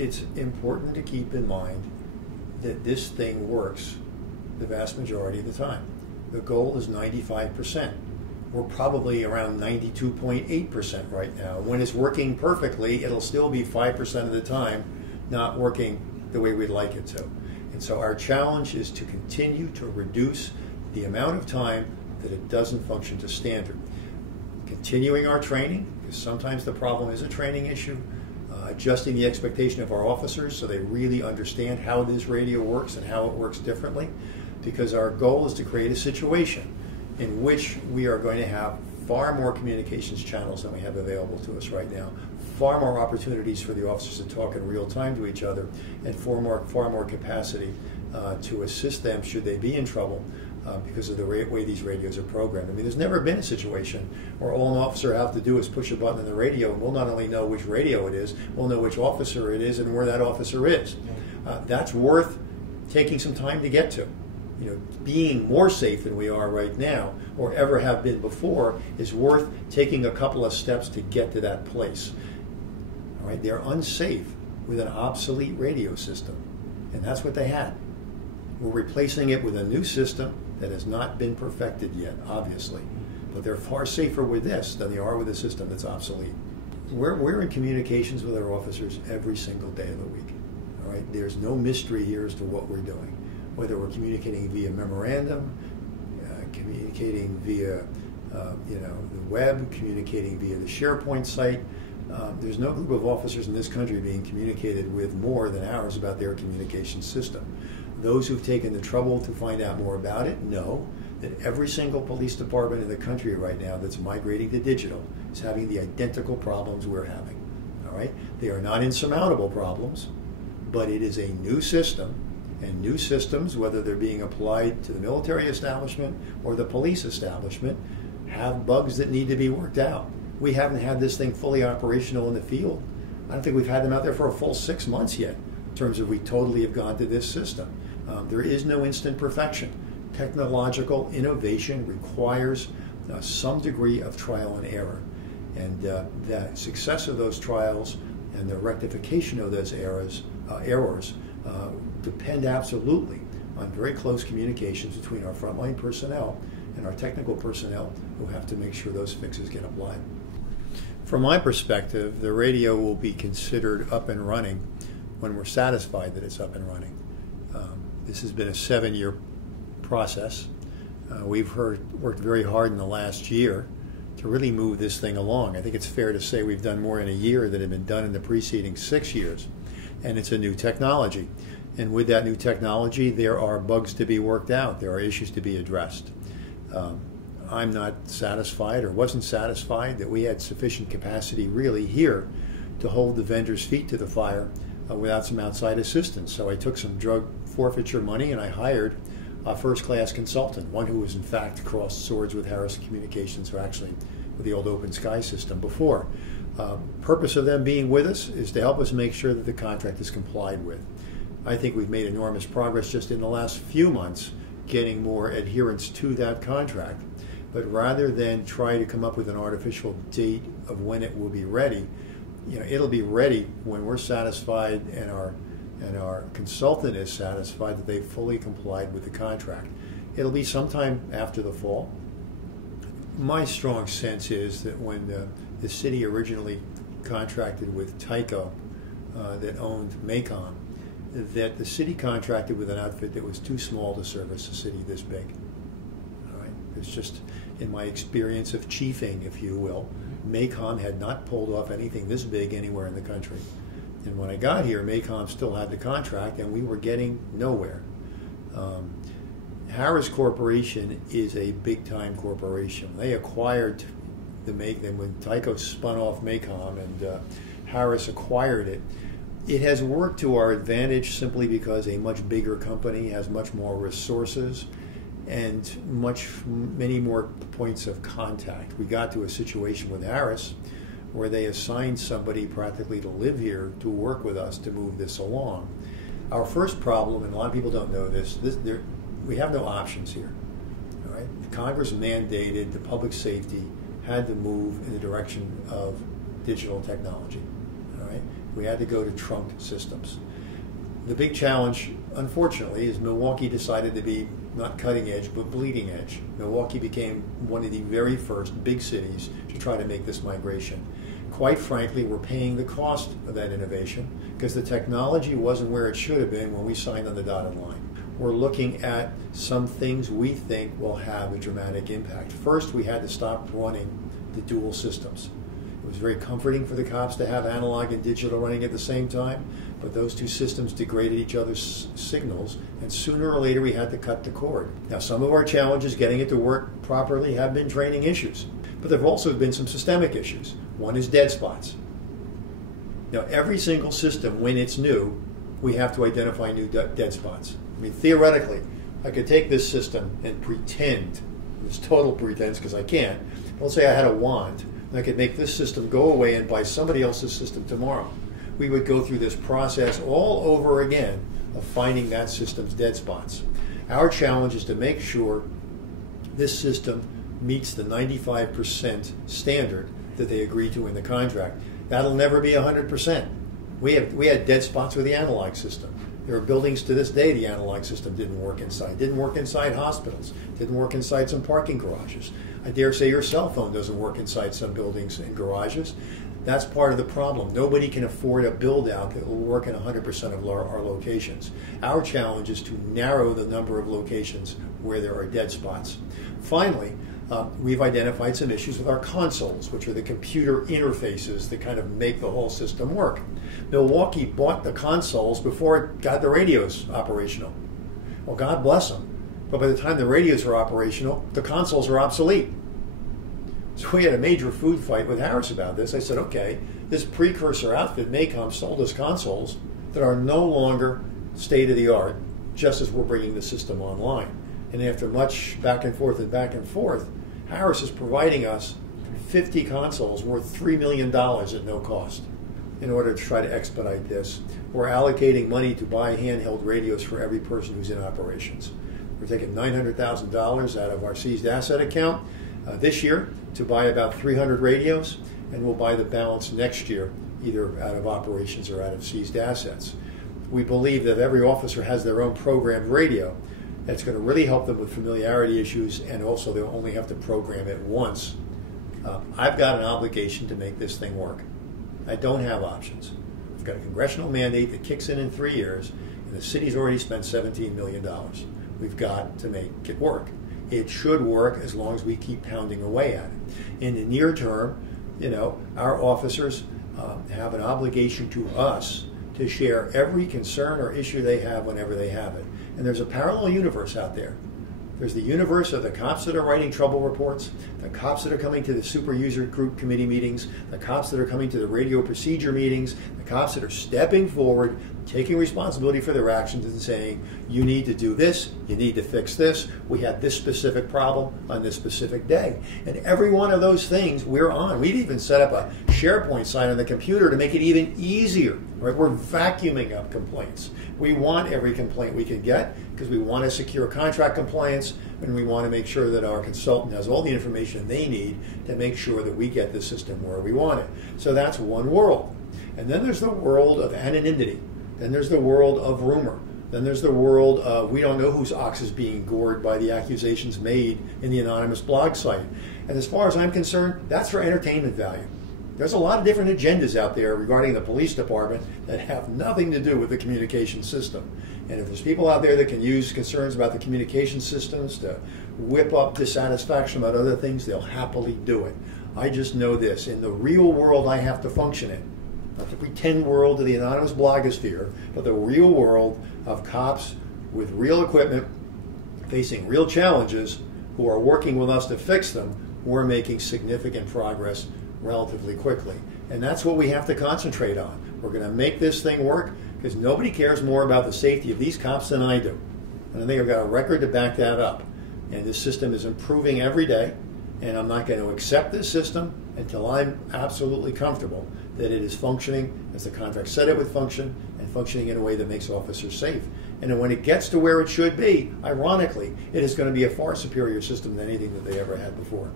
it's important to keep in mind that this thing works the vast majority of the time. The goal is 95%. We're probably around 92.8% right now. When it's working perfectly, it'll still be 5% of the time not working the way we'd like it to. And so our challenge is to continue to reduce the amount of time that it doesn't function to standard. Continuing our training, because sometimes the problem is a training issue, adjusting the expectation of our officers so they really understand how this radio works and how it works differently, because our goal is to create a situation in which we are going to have far more communications channels than we have available to us right now, far more opportunities for the officers to talk in real time to each other, and far more capacity to assist them should they be in trouble because of the way these radios are programmed. I mean, there's never been a situation where all an officer has to do is push a button on the radio, and we'll not only know which radio it is, we'll know which officer it is and where that officer is. That's worth taking some time to get to. You know, being more safe than we are right now, or ever have been before, is worth taking a couple of steps to get to that place. All right, they're unsafe with an obsolete radio system, and that's what they had. We're replacing it with a new system that has not been perfected yet, obviously, but they're far safer with this than they are with a system that's obsolete. We're in communications with our officers every single day of the week. All right, there's no mystery here as to what we're doing. Whether we're communicating via memorandum, communicating via the web, communicating via the SharePoint site, there's no group of officers in this country being communicated with more than ours about their communication system. Those who've taken the trouble to find out more about it know that every single police department in the country right now that's migrating to digital is having the identical problems we're having. All right? They are not insurmountable problems, but it is a new system. And new systems, whether they're being applied to the military establishment or the police establishment, have bugs that need to be worked out. We haven't had this thing fully operational in the field. I don't think we've had them out there for a full 6 months yet, in terms of we totally have gone to this system. There is no instant perfection. Technological innovation requires some degree of trial and error. And the success of those trials and the rectification of those errors depend absolutely on very close communications between our frontline personnel and our technical personnel who have to make sure those fixes get applied. From my perspective, the radio will be considered up and running when we're satisfied that it's up and running. This has been a 7-year process. We've worked very hard in the last year to really move this thing along. I think it's fair to say we've done more in a year than had been done in the preceding 6 years. And it's a new technology. And with that new technology, there are bugs to be worked out. There are issues to be addressed. I'm not satisfied, or wasn't satisfied, that we had sufficient capacity really here to hold the vendor's feet to the fire without some outside assistance. So I took some drug forfeiture money and I hired a first-class consultant, one who was in fact crossed swords with Harris Communications, or actually with the old Open Sky system before. Purpose of them being with us is to help us make sure that the contract is complied with. I think we've made enormous progress just in the last few months getting more adherence to that contract. But rather than try to come up with an artificial date of when it will be ready, it'll be ready when we're satisfied and our consultant is satisfied that they've fully complied with the contract. It'll be sometime after the fall. My strong sense is that when the city originally contracted with Tyco that owned Maycom, that the city contracted with an outfit that was too small to service a city this big. All right? It's just, in my experience of chiefing, if you will, Maycom had not pulled off anything this big anywhere in the country. And when I got here, Maycom still had the contract, and we were getting nowhere. Harris Corporation is a big-time corporation. They acquired when Tyco spun off Maycom and Harris acquired it. It has worked to our advantage simply because a much bigger company has much more resources and many more points of contact. We got to a situation with Harris where they assigned somebody practically to live here to work with us to move this along. Our first problem, and a lot of people don't know this, we have no options here. All right? Congress mandated the public safety had to move in the direction of digital technology. All right? We had to go to trunked systems. The big challenge, unfortunately, is Milwaukee decided to be not cutting edge, but bleeding edge. Milwaukee became one of the very first big cities to try to make this migration. Quite frankly, we're paying the cost of that innovation because the technology wasn't where it should have been when we signed on the dotted line. We're looking at some things we think will have a dramatic impact. First, we had to stop running the dual systems. It was very comforting for the cops to have analog and digital running at the same time, but those two systems degraded each other's signals, and sooner or later we had to cut the cord. Now, some of our challenges getting it to work properly have been training issues, but there have also been some systemic issues. One is dead spots. Now, every single system, when it's new, we have to identify new dead spots. I mean, theoretically, I could take this system and pretend, it's total pretense because I can't. Let's say I had a wand, and I could make this system go away and buy somebody else's system tomorrow. We would go through this process all over again of finding that system's dead spots. Our challenge is to make sure this system meets the 95% standard that they agreed to in the contract. That'll never be 100%. We had dead spots with the analog system. There are buildings to this day the analog system didn't work inside. Didn't work inside hospitals. Didn't work inside some parking garages. I dare say your cell phone doesn't work inside some buildings and garages. That's part of the problem. Nobody can afford a build-out that will work in 100% of our locations. Our challenge is to narrow the number of locations where there are dead spots. Finally, we've identified some issues with our consoles, which are the computer interfaces that kind of make the whole system work. Milwaukee bought the consoles before it got the radios operational. Well, God bless them. But by the time the radios were operational, the consoles were obsolete. So we had a major food fight with Harris about this. I said, okay, this precursor outfit, Maycom, sold us consoles that are no longer state-of-the-art, just as we're bringing the system online. And after much back and forth, Harris is providing us 50 consoles worth $3 million at no cost in order to try to expedite this. We're allocating money to buy handheld radios for every person who's in operations. We're taking $900,000 out of our seized asset account this year to buy about 300 radios, and we'll buy the balance next year, either out of operations or out of seized assets. We believe that if every officer has their own programmed radio, that's going to really help them with familiarity issues, and also they'll only have to program it once. I've got an obligation to make this thing work. I don't have options. We've got a congressional mandate that kicks in 3 years, and the city's already spent $17 million. We've got to make it work. It should work as long as we keep pounding away at it. In the near term, our officers have an obligation to us to share every concern or issue they have whenever they have it. And there's a parallel universe out there. There's the universe of the cops that are writing trouble reports, the cops that are coming to the super user group committee meetings, the cops that are coming to the radio procedure meetings, the cops that are stepping forward, taking responsibility for their actions and saying, you need to do this, you need to fix this, we had this specific problem on this specific day. And every one of those things we're on. We've even set up a SharePoint site on the computer to make it even easier. Right? We're vacuuming up complaints. We want every complaint we can get because we want to secure contract compliance, and we want to make sure that our consultant has all the information they need to make sure that we get the system where we want it. So that's one world. And then there's the world of anonymity. Then there's the world of rumor. Then there's the world of we don't know whose ox is being gored by the accusations made in the anonymous blog site. And as far as I'm concerned, that's for entertainment value. There's a lot of different agendas out there regarding the police department that have nothing to do with the communication system. And if there's people out there that can use concerns about the communication systems to whip up dissatisfaction about other things, they'll happily do it. I just know this. In the real world I have to function in, not the pretend world of the anonymous blogosphere, but the real world of cops with real equipment facing real challenges who are working with us to fix them, we're making significant progress relatively quickly. And that's what we have to concentrate on. We're going to make this thing work because nobody cares more about the safety of these cops than I do. And I think I've got a record to back that up. And this system is improving every day, and I'm not going to accept this system until I'm absolutely comfortable that it is functioning as the contract said it would function, and functioning in a way that makes officers safe. And then when it gets to where it should be, ironically, it is going to be a far superior system than anything that they ever had before.